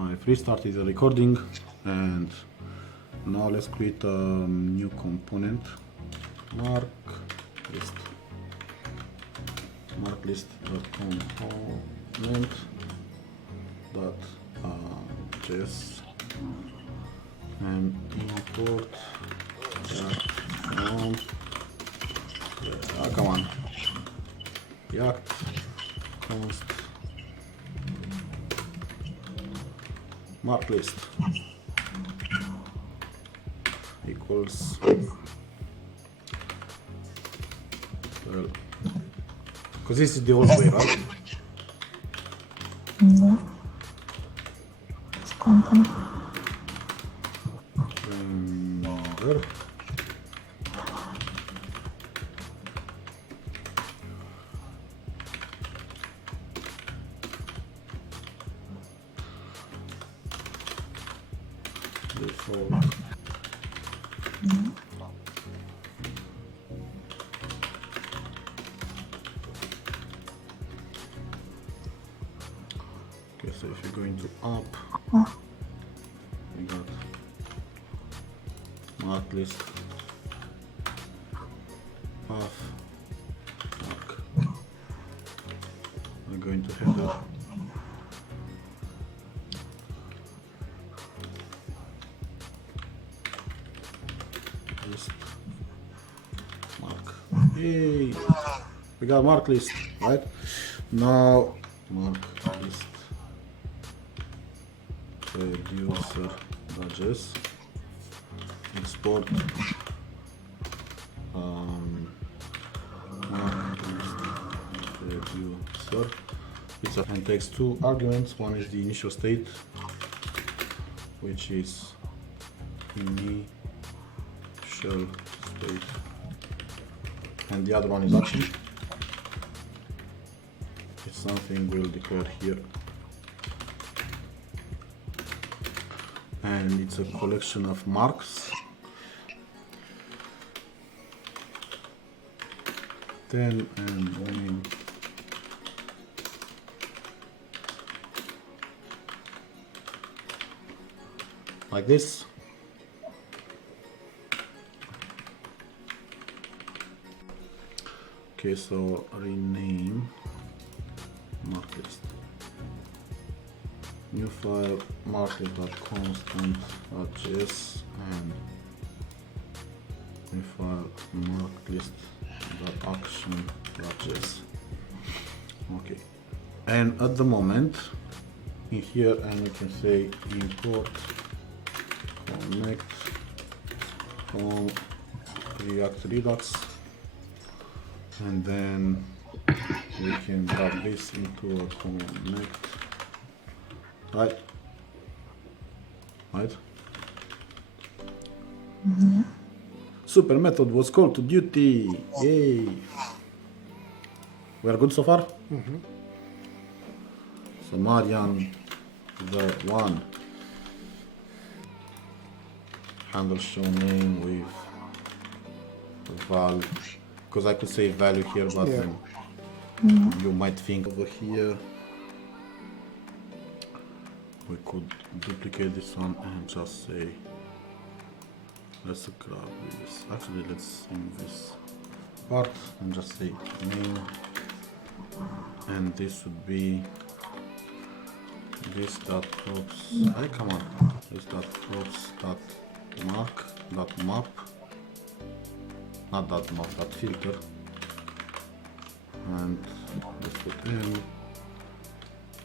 I've restarted the recording, and now let's create a new component. Mark list component dot js and import come on, React const mark list equals well, because this is the old way, right? Content. There. Default. Okay, so if you go into app, we got mark list path mark. We're going to header. List mark. Yay! We got mark list, right? Now mark list reducer.js export mark list reducer. And takes two arguments. One is the initial state, which is initial state, and the other one is action. It's something we'll declare here, and it's a collection of marks. Then and name like this. Okay, so rename mark list. New file marklist.constant.js and new file marklist.action.js. Okay, and at the moment in here, and you can say import connect from React Redux, and then we can grab this into a connect, right? Super method was called to duty. Yay! We are good so far. So Marian, the one handle show name with val, because I could say value here, but then you might think over here we could duplicate this one and just say, let's grab this. Actually, let's remove this part and just say name, and this would be this dot props. Come on, this dot props dot mark dot map, not dot map, dot filter, and let's put in,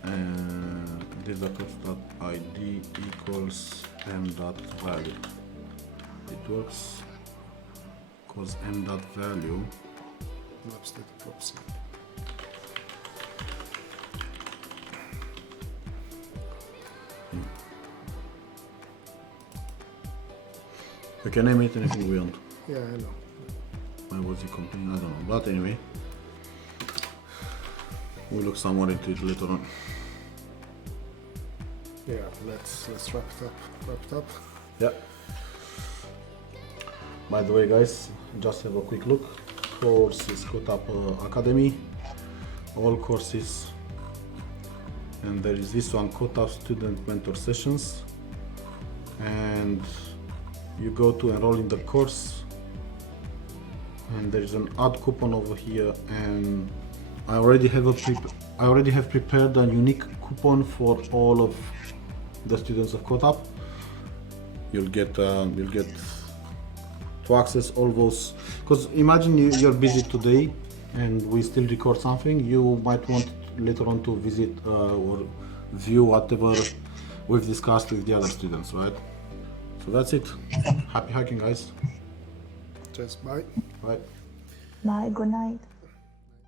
and this dot props dot id equals m dot value. It works because m dot value maps the props. we can name it anything we want. Yeah, I know. Why was he complaining? I don't know. But anyway, we'll look some more into it later on. Yeah, let's wrap it up. Yeah. By the way, guys, just have a quick look. Course is CodeTap Academy. All courses and there is this one, CodeTap Student Mentor Sessions, and you go to enroll in the course, and there is an add coupon over here, and I already have prepared a unique coupon for all of the students of CodeTap. You'll get to access all those, because imagine you're busy today and we still record something, you might want later on to visit or view whatever we've discussed with the other students, right? So that's it. Happy hacking, guys. Cheers, bye. Bye. Bye, good night.